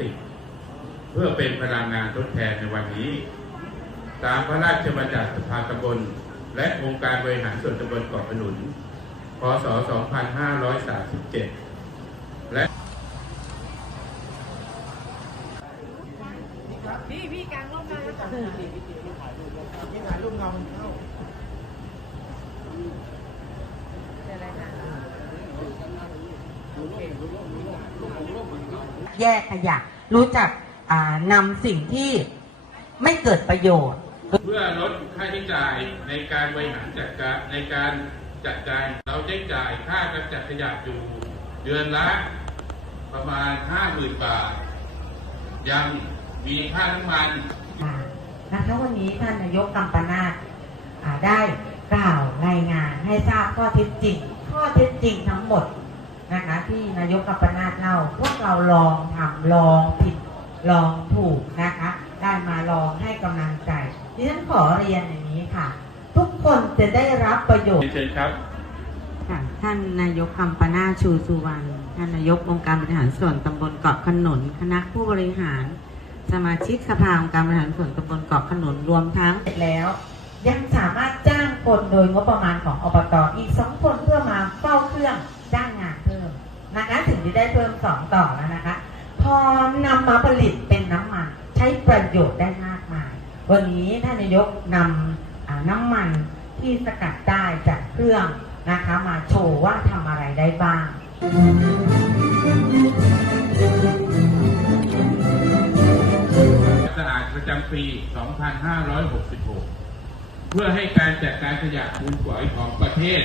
ติ เพื่อเป็นพลังงานทดแทนในวันนี้ ตามพระราชบัญญัติสภาตำบล และองค์การบริหารส่วนตำบลเกาะขนุนพศ 2537 และพี่พี่กางร่มมาแล้วค่ะ แยกขยะ รู้จักอ่านำสิ่งที่ไม่เกิดประโยชน์ เพื่อลดค่าใช้จ่ายในการบริหารจัดการในการจัดการเราใช้จ่ายค่ากำจัดขยะอยู่ เดือนละประมาณ 50,000 บาท ยังมีค่าน้ำมันนะคะวันนี้ท่านนายกกัมปนาตอ่าได้กล่าวรายงานให้ทราบข้อเท็จจริง ข้อเท็จจริงทั้งหมดนะคะ ที่นายกกัมปนาตเล่าพวกเราลองทำลองผิดลองถูกนะคะ ได้มาลองให้กำลังใจดิฉันขอเรียนอย่างนี้ค่ะ ทุกคนจะได้รับประโยชน์เชิญครับค่ะท่านนายกกัมปนาตชูสุวรรณท่านนายกองค์การบริหารส่วนตำบลเกาะขนุนคณะผู้บริหาร สมาชิกสภาองค์การบริหารส่วนตำบลเกาะขนุนรวมทั้งเสร็จแล้ว ยังสามารถจ้างคนโดยงบประมาณของอบตอีกสอง วันนี้ท่านนายกนำอ่าน้ำมันที่สกัดได้จากเครื่องนะคะมาโชว์ว่าทำอะไรได้บ้างสะอาดประจำปี 2566 เพื่อให้การจัดการขยะมูลฝอยของประเทศ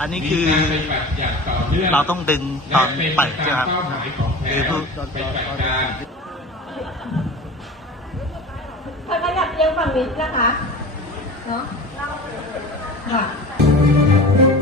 อันนี้คือมีการปฏิบัติอย่างต่อเนื่องเราต้องดึงตอนและเป็นปั่นไปใช่ไหมตามครับเป้ ยของแผคือนผู้ปฏิบัติการค่อยๆอยากเลี้ยงฝั่งนี้นะคะ เนาะค่ะ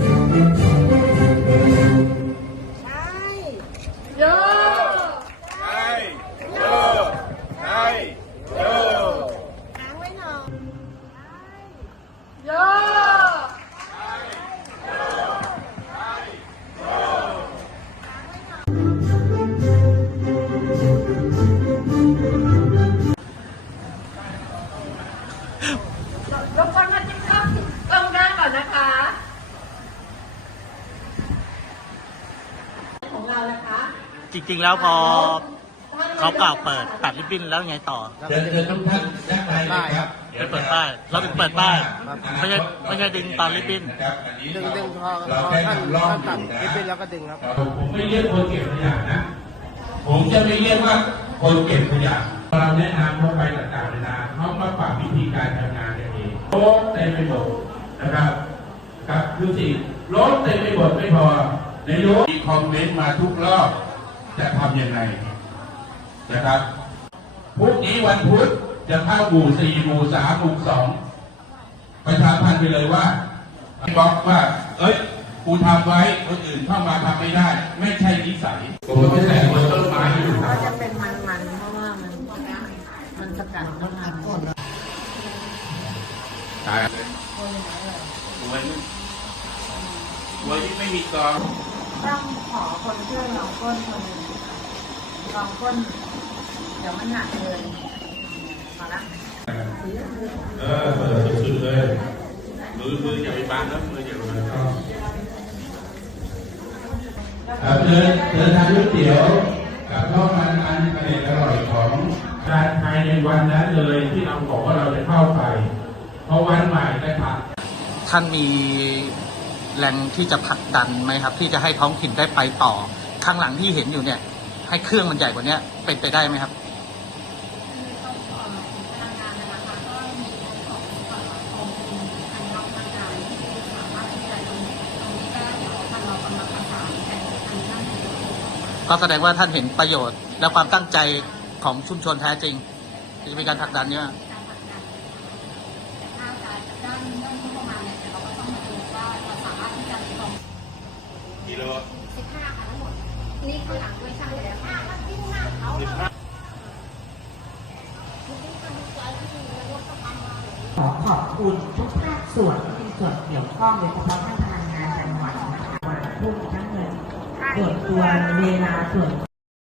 จริง ๆ แล้วพอเขากล่าวเปิดตัดริบบิ้นแล้วไงต่อเชิญเชิญทุกท่านด้านในนะครับไปเปิดป้ายเราถึงเปิดป้ายไม่ใช่ไม่ใช่ดึงตอนริบบิ้นนะครับอันนี้ดึงดึงพอเราพอได้ท่านทำรอบท่านอตัดยู่นิดนึงนะแล้วก็ดึงครับผมไม่เรียกคนเก็บขยะนะ ผมจะไม่เรียกว่าคนเก็บขยะเราแนะนำเข้าไปต่างๆนานาเขามาปรับวิธีการทำงานกันเองโรถเต็มไปหมดนะครับครับคือสิรถเต็มไปหมดไม่พอในโลกมีคอมเมนต์มาทุกรอบ จะทำยังไงนะครับพรุ่งนี้วันพุธจะเข้าหมู่สี่หมู่สามหมู่สองประชาพันธ์ไปเลยว่าบอกว่า เอ้ยกูทำไว้คนอื่นเข้ามาทำไม่ได้ ไม่ใช่นิสัยผมก็แต่บนต้นไม้อยู่ก็จะเป็นมันๆเพราะว่ามันมันสกัดมันทำก่อนตายหัวนี่หัวที่ไม่มีกองต้องขอคนช่วยลองก้นคนหนึ่ง ลองก้นเดี๋ยวมันหนักเลยพอละเออเออสุดๆเลยมือมืออย่าไปบังนะมืออย่าไปบังครับเดินเดินทางก๋วยเตี๋ยวกับข้าวมันอันอร่อยอร่อยของการภายในวันนั้นเลยที่เราบอกว่าเราจะเข้าไปเพราะวันใหม่ก็ทำท่านมีแรงที่จะผลักดันไหมครับ ที่จะให้ท้องถิ่นได้ไปต่อ ข้างหลังที่เห็นอยู่เนี่ย ให้เครื่องมันใหญ่กว่าเนี้ยเป็นไปได้ไหมครับก็แสดงว่าท่านเห็นประโยชน์ และความตั้งใจของชุมชนแท้จริงที่จะมีการผลักดันเนี่ยกิโลสิบห้าค่ะทั้งหมด นี่ข้างหลังด้วยช่างแล้วขอขอบคุณทุกภาคส่วนที่มีส่วนเกี่ยวข้องโดยเฉพาะท่านพนักงานจังหวัดนะคะวันพุ่งทั้งเงินส่วนตัวเวลาส่วนต